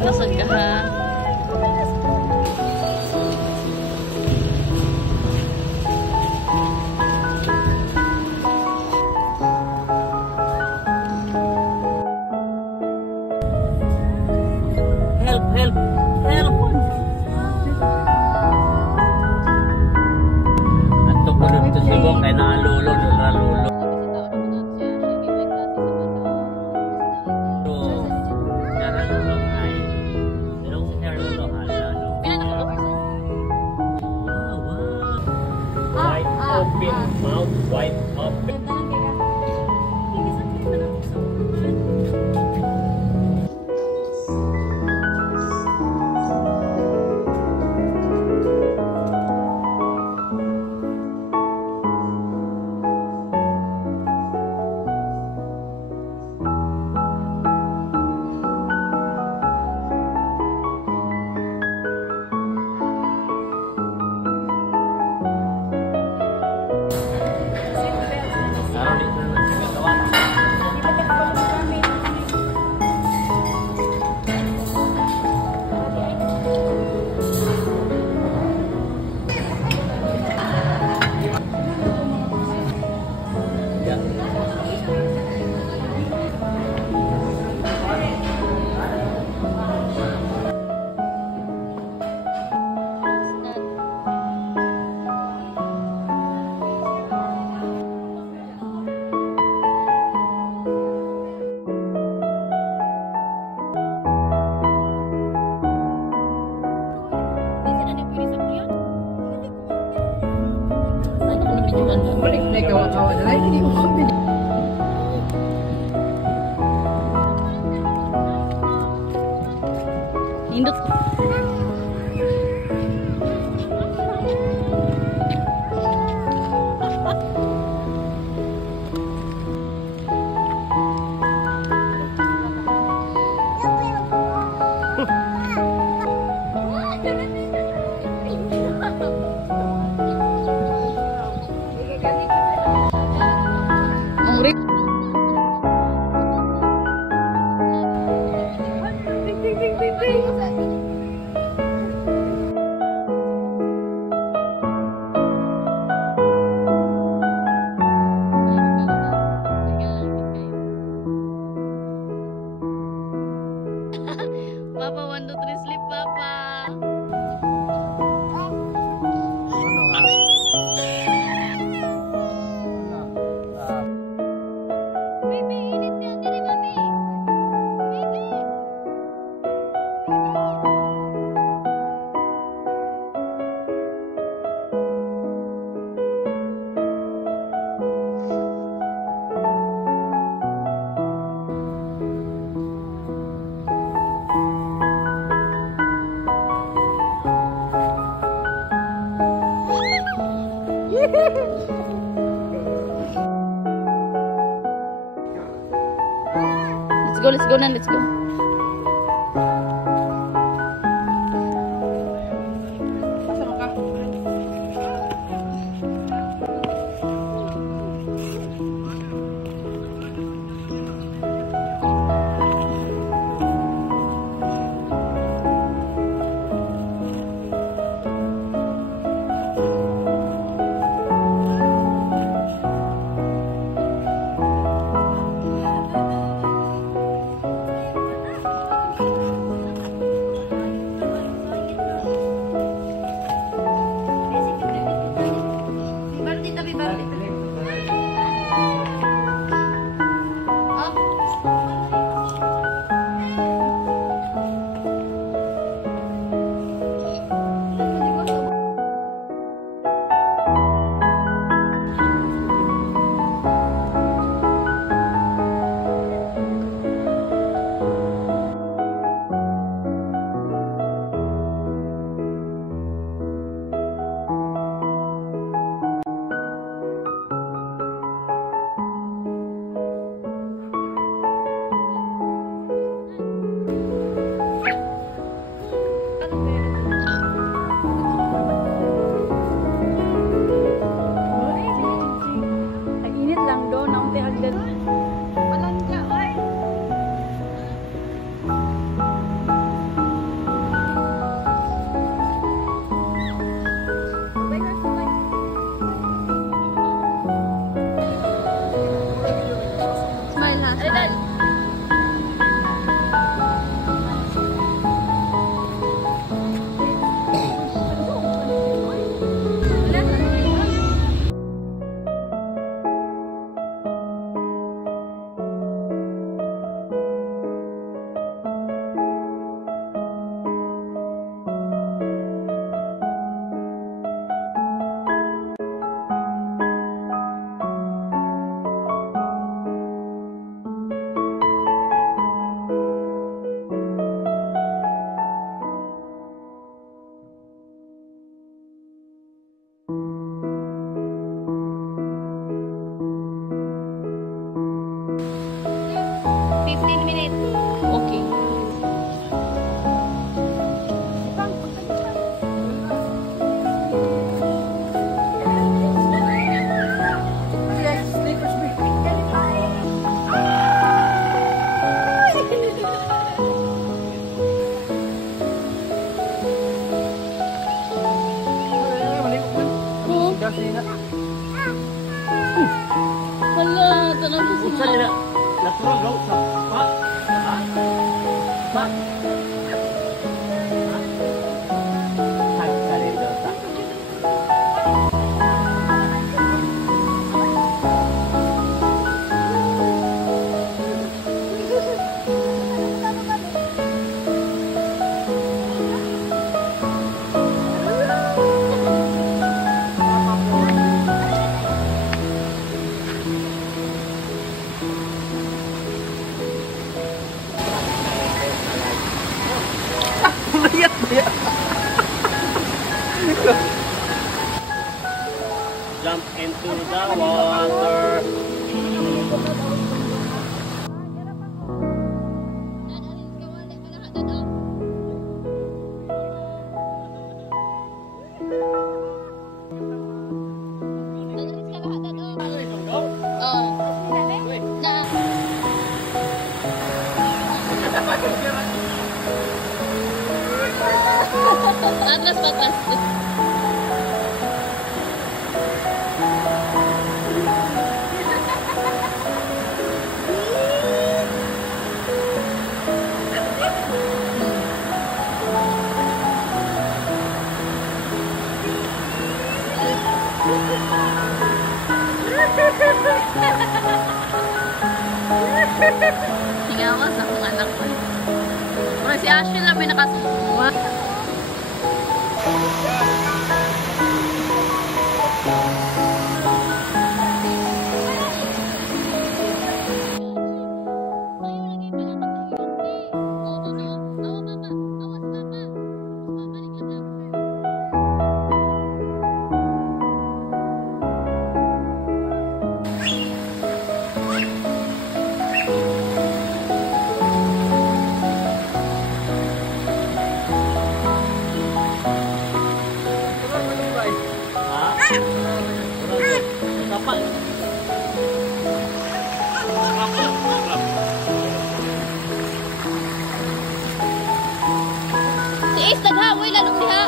nasag ka ha. Help, help, help. Ato ko dito siguro kay nalulo, nalulo. Open mouth, wide open. Indot. Papa, 1, 2, 3, sleep, Papa. Baby, init niya diri, Mami. Baby. Let's go na, let's go. Layat ya. Jump into the water. Atlas patlas. Tingawas akong anak ko. Mura si Ashley lang may nakasuwa. Si Ace naghawoy lalong diha.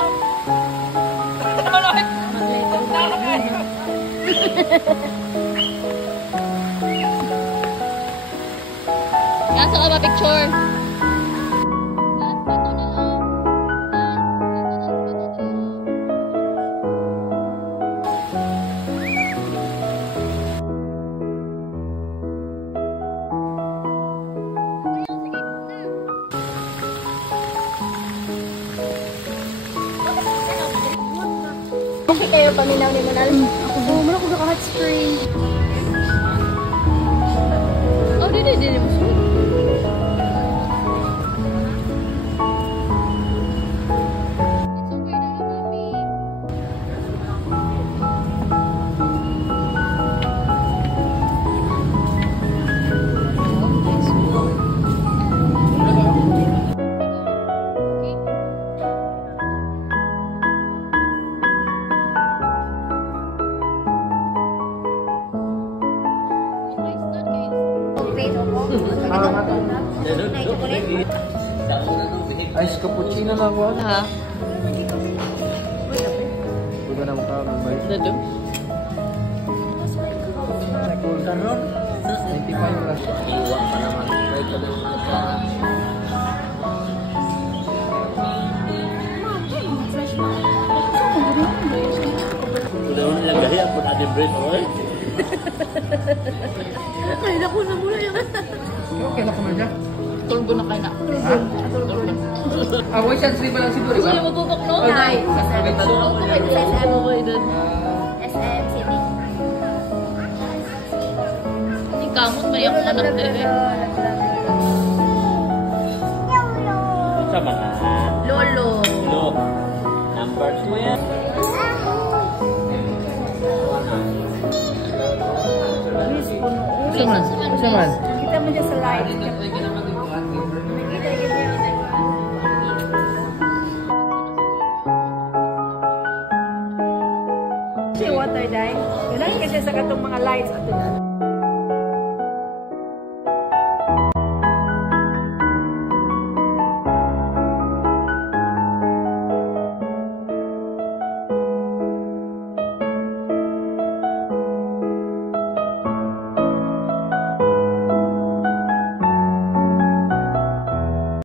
Nasa ka ba picture? Okay kayo paminaw ni Manal. Ako mo ko ka hot spring. Oh, di mo suot. Ice cappuccino lang ko. Ha? Bukan na mukha ng bay. Dado? 95 plus. Iwan pa naman. Kahit pa naman magkaan. Udah lang gaya pun ada break oy. Ay, naku na muna yung Okay na kumain ka? turbo na kayo na. Ha? Away siya, sri ba lang siguro? Gusto niyo mabubok, no? Ay, SM City. Hindi kamot, may akong anak din eh. Sama na. Lolo. Lo. Numbers mo yan. Princess naman. kita mo dyan sa live. Si water dahil. Yun lang kasi sa katong mga lights at